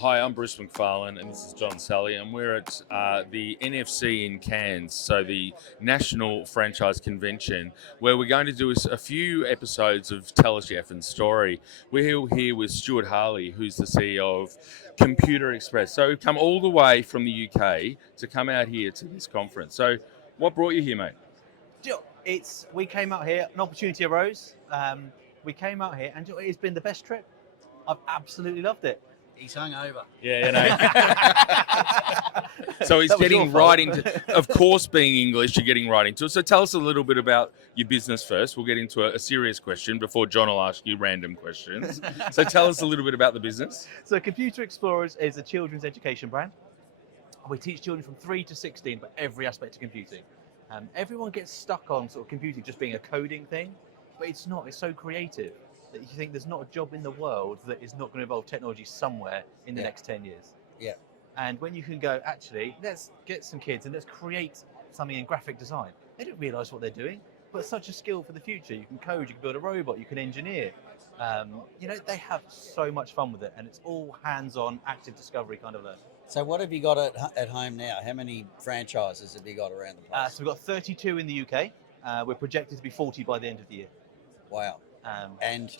Hi, I'm Bruce McFarlane, and this is John Sully, and we're at the NFC in Cairns, so the National Franchise Convention, where we're going to do a few episodes of Tell Us Your Effing Story. We're here with Stuart Harley, who's the CEO of Computer Express. So we've come all the way from the UK to come out here to this conference. So what brought you here, mate? We came out here, an opportunity arose. We came out here, and it's been the best trip. I've absolutely loved it. He's hungover. Yeah, you know. So he's getting right into, of course, being English, you're getting right into it. So tell us a little bit about your business first. We'll get into a serious question before John will ask you random questions. So tell us a little bit about the business. So Computer Xplorers is a children's education brand. We teach children from 3 to 16, but every aspect of computing. Everyone gets stuck on sort of computing just being a coding thing, but it's not. It's so creative that you think there's not a job in the world that is not going to involve technology somewhere in the next 10 years. Yeah. And when you can go, actually, let's get some kids and let's create something in graphic design. They don't realise what they're doing, but it's such a skill for the future. You can code, you can build a robot, you can engineer. They have so much fun with it, and it's all hands-on, active discovery kind of learning. So what have you got at home now? How many franchises have you got around the place? So we've got 32 in the UK. We're projected to be 40 by the end of the year. Wow. And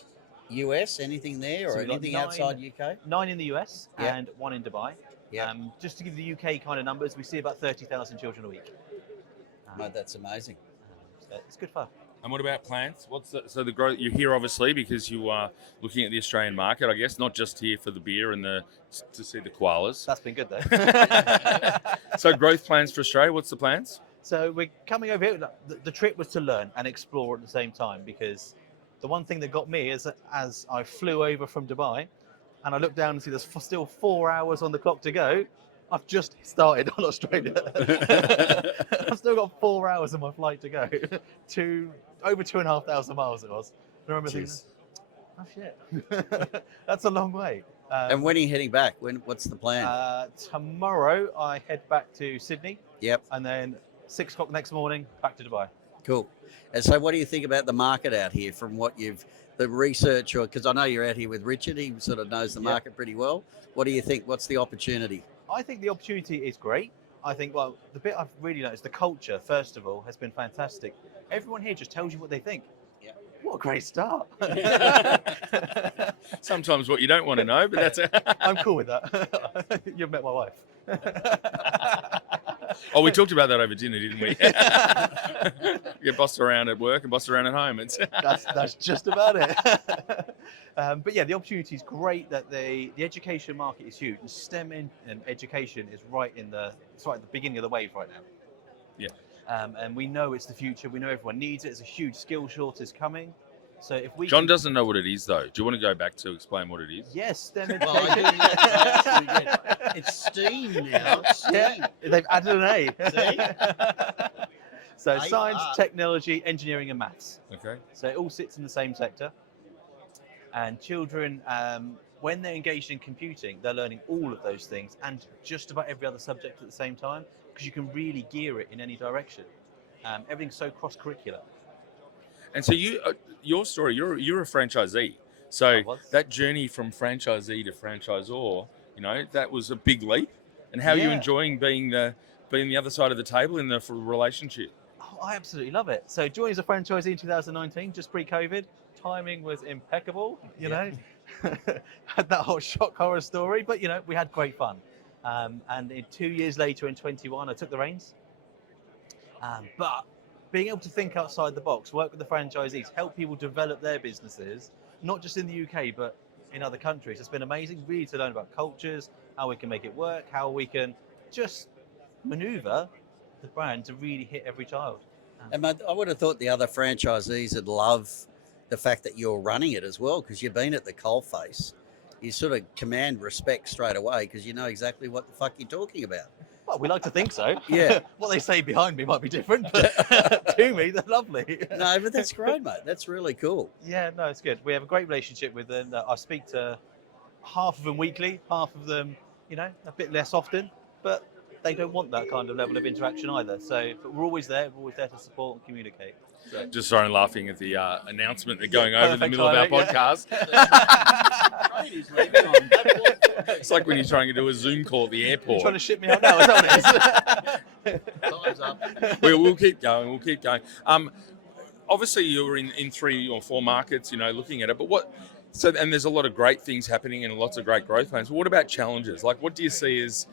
US, anything there, or anything outside UK? 9 in the US and 1 in Dubai. Yeah. Just to give the UK kind of numbers, we see about 30,000 children a week. Mate, that's amazing. So it's good fun. And what about plans? So the growth? You're here obviously because you are looking at the Australian market, I guess, not just here for the beer and to see the koalas. That's been good though. So growth plans for Australia. What's the plans? So we're coming over here. The trip was to learn and explore at the same time, because the one thing that got me is that as I flew over from Dubai and I looked down and see there's still 4 hours on the clock to go, I've just started on Australia. I've still got 4 hours of my flight to go to over 2,500 miles it was. I remember thinking, oh shit, that's a long way. And when are you heading back? What's the plan? Tomorrow I head back to Sydney. Yep. And then 6 o'clock next morning, back to Dubai. Cool. And so what do you think about the market out here from what the research, because I know you're out here with Richard, he sort of knows the market pretty well. What do you think? What's the opportunity? I think the opportunity is great. I think, the bit I've really noticed, the culture, first of all, has been fantastic. Everyone here just tells you what they think. Yeah. What a great start. Sometimes what you don't want to know, but that's it. I'm cool with that. You've met my wife. Oh, we talked about that over dinner, didn't we? Get bossed around at work and bossed around at home. That's just about it. But yeah, the opportunity is great. That the education market is huge. And STEM and education is right at the beginning of the wave right now. Yeah. And we know it's the future. We know everyone needs it. There's a huge skill shortage coming. So if we John doesn't know what it is, though. Do you want to go back to explain what it is? Yes, STEM education. Well, I do. It's STEAM now. STEAM. Yeah, they've added an A. See? So science, technology, engineering, and maths. Okay. So it all sits in the same sector. And children, when they're engaged in computing, they're learning all of those things and just about every other subject at the same time, because you can really gear it in any direction. Everything's so cross-curricular. And so your story, you're a franchisee. So that journey from franchisee to franchisor, that was a big leap. And how are you enjoying being the other side of the table in the relationship? Oh, I absolutely love it. So joining as a franchisee in 2019, just pre-COVID, timing was impeccable. You know, had that whole shock horror story, but we had great fun. And 2 years later, in 21, I took the reins. But being able to think outside the box, work with the franchisees, help people develop their businesses, not just in the UK, but in other countries. It's been amazing, really, to learn about cultures, how we can make it work, how we can just maneuver the brand to really hit every child. And I would have thought the other franchisees would love the fact that you're running it as well, because you've been at the coalface. You sort of command respect straight away because you know exactly what the fuck you're talking about. Well, we like to think so. Yeah. What they say behind me might be different, but to me, they're lovely. No, but that's great, mate. That's really cool. Yeah, no, it's good. We have a great relationship with them. I speak to half of them weekly, half of them, a bit less often, but they don't want that kind of level of interaction either. So but we're always there. We're always there to support and communicate. So. Just sorry, laughing at the announcement they're going over the middle of our podcast. Train is leaving on It's like when you're trying to do a Zoom call at the You're airport. trying to ship me out now, is that what it is? Time's up. We'll keep going. We'll keep going. Obviously, you're in 3 or 4 markets, looking at it. But and there's a lot of great things happening and lots of great growth plans. But what about challenges? Like, what do you see as,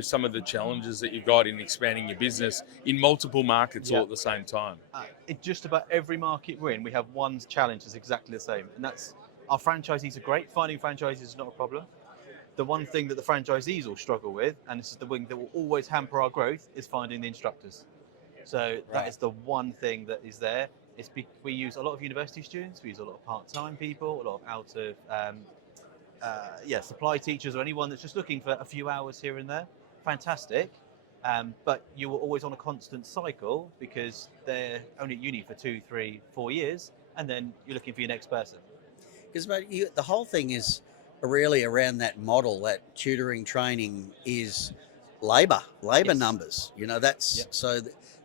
some of the challenges that you've got in expanding your business in multiple markets all at the same time? In just about every market we're in, we have one challenge that's exactly the same, and that's our franchisees are great. Finding franchisees is not a problem. The one thing that the franchisees will struggle with, and this is the thing that will always hamper our growth, is finding the instructors. So that is the one thing that is there. We use a lot of university students, we use a lot of part-time people, a lot of out of supply teachers, or anyone that's just looking for a few hours here and there. Fantastic. But you were always on a constant cycle because they're only at uni for 2, 3, 4 years, and then you're looking for your next person. Because the whole thing is really around that model, that tutoring training is labour numbers. That's so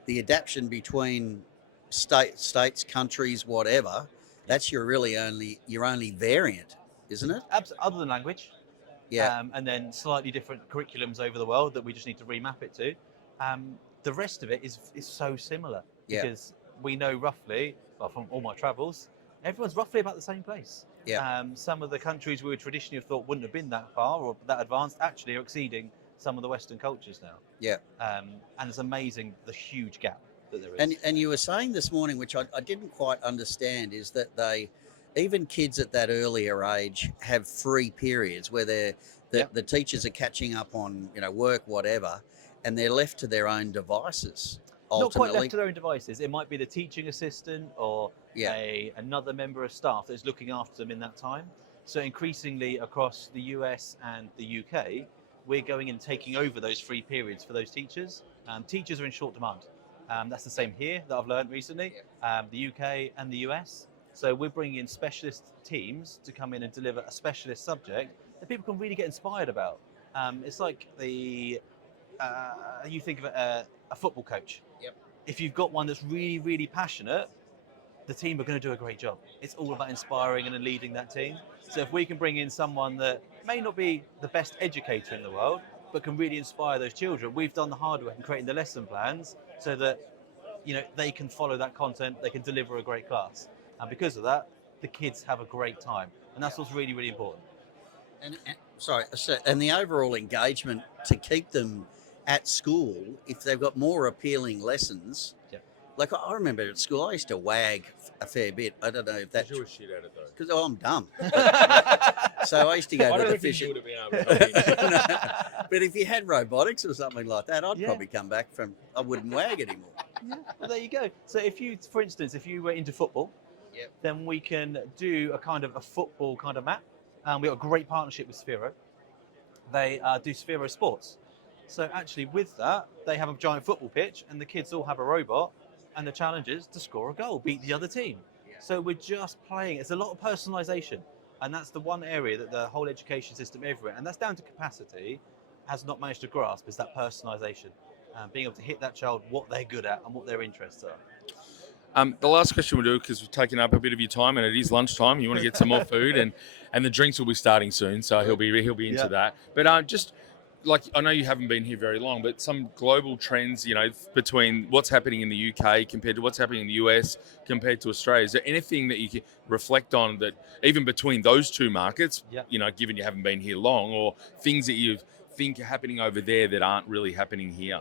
the adaptation between states, countries, whatever. That's your only variant, isn't it? Other than language. Yeah. And then slightly different curriculums over the world that we just need to remap it to. The rest of it is so similar because we know roughly, from all my travels, everyone's roughly about the same place. Yeah. Some of the countries we would traditionally have thought wouldn't have been that far or that advanced actually are exceeding some of the Western cultures now. Yeah. And it's amazing the huge gap that there is. And you were saying this morning, which I didn't quite understand, is that even kids at that earlier age have free periods where the teachers are catching up on work, whatever, and they're left to their own devices. Ultimately. Not quite left to their own devices. It might be the teaching assistant or another member of staff that's looking after them in that time. So increasingly across the US and the UK, we're going and taking over those free periods for those teachers. Teachers are in short demand. That's the same here that I've learned recently, the UK and the US. So we're bringing in specialist teams to come in and deliver a specialist subject that people can really get inspired about. It's like you think of a football coach. Yep. If you've got one that's really, really passionate, the team are going to do a great job. It's all about inspiring and leading that team. So if we can bring in someone that may not be the best educator in the world, but can really inspire those children, we've done the hard work in creating the lesson plans so that they can follow that content, they can deliver a great class. And because of that, the kids have a great time. And that's what's really, really important. And the overall engagement to keep them at school, if they've got more appealing lessons. Yeah. Like I remember at school, I used to wag a fair bit. I don't know if that's... You were shit at it, though. Because I'm dumb. So I used to go to the fishing... But if you had robotics or something like that, I'd probably come back from... I wouldn't wag anymore. Yeah, well, there you go. So for instance, if you were into football, then we can do a football kind of map. We've got a great partnership with Sphero. They do Sphero Sports. So actually with that, they have a giant football pitch and the kids all have a robot and the challenge is to score a goal, beat the other team. So we're just playing. It's a lot of personalization. And that's the one area that the whole education system everywhere, and that's down to capacity, has not managed to grasp, is that personalization. Being able to hit that child what they're good at and what their interests are. The last question we'll do, because we've taken up a bit of your time and it is lunchtime, you want to get some more food and the drinks will be starting soon, so he'll be into that. But just like, I know you haven't been here very long, but some global trends, between what's happening in the UK compared to what's happening in the US compared to Australia. Is there anything that you can reflect on that even between those two markets, given you haven't been here long, or things that you think are happening over there that aren't really happening here?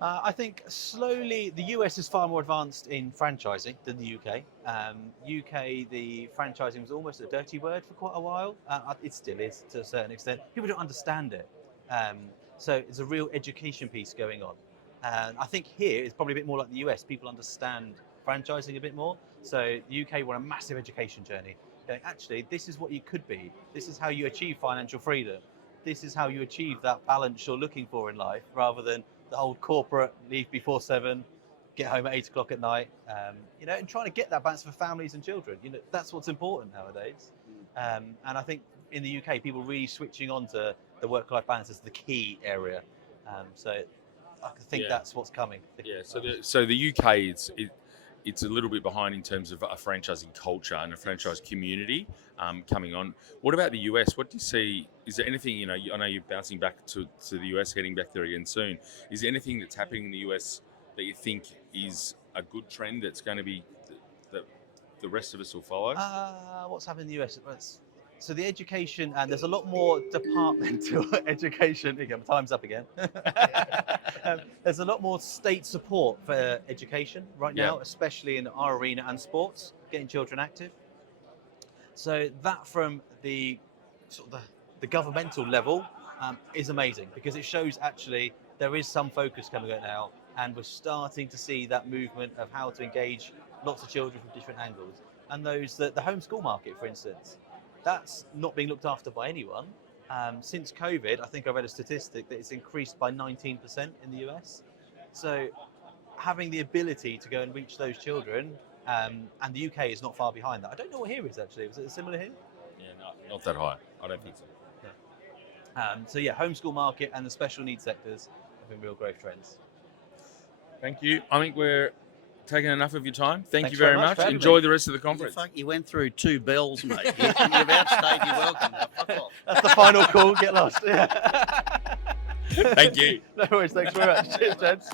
I think slowly, the US is far more advanced in franchising than the UK. UK, the franchising was almost a dirty word for quite a while. It still is to a certain extent. People don't understand it. So it's a real education piece going on. And I think here it's probably a bit more like the US. People understand franchising a bit more. So the UK, we're on a massive education journey. Actually, this is what you could be. This is how you achieve financial freedom. This is how you achieve that balance you're looking for in life, rather than the old corporate leave before 7, get home at 8 o'clock at night, and trying to get that balance for families and children. That's what's important nowadays. And I think in the UK, people really switching on to the work-life balance is the key area. So I think that's what's coming. So the UK it's a little bit behind in terms of a franchising culture and a franchise community coming on. What about the US? What do you see? Is there anything, I know you're bouncing back to the US, heading back there again soon. Is there anything that's happening in the US that you think is a good trend that's going to be that the rest of us will follow? What's happening in the US? So the education, and there's a lot more departmental education. Again, time's up again. There's a lot more state support for education right now, especially in our arena and sports, getting children active. So that from the sort of the governmental level is amazing, because it shows actually there is some focus coming out now, and we're starting to see that movement of how to engage lots of children from different angles. And the homeschool market, for instance, that's not being looked after by anyone. Since COVID, I think I read a statistic that it's increased by 19% in the US. So having the ability to go and reach those children, and the UK is not far behind that. I don't know what here is actually. Was it similar here? Yeah, no, not that high. I don't think so. So yeah, homeschool market and the special needs sectors have been real growth trends. Thank you. I think we're taking enough of your time. Thank Thanks you very very much much. for having Enjoy me. the rest of the conference. You went through 2 bells, mate. You've outstayed your welcome. Now, fuck off. That's the final call. Get lost. Thank you. No worries. Thanks very much. Cheers, gents.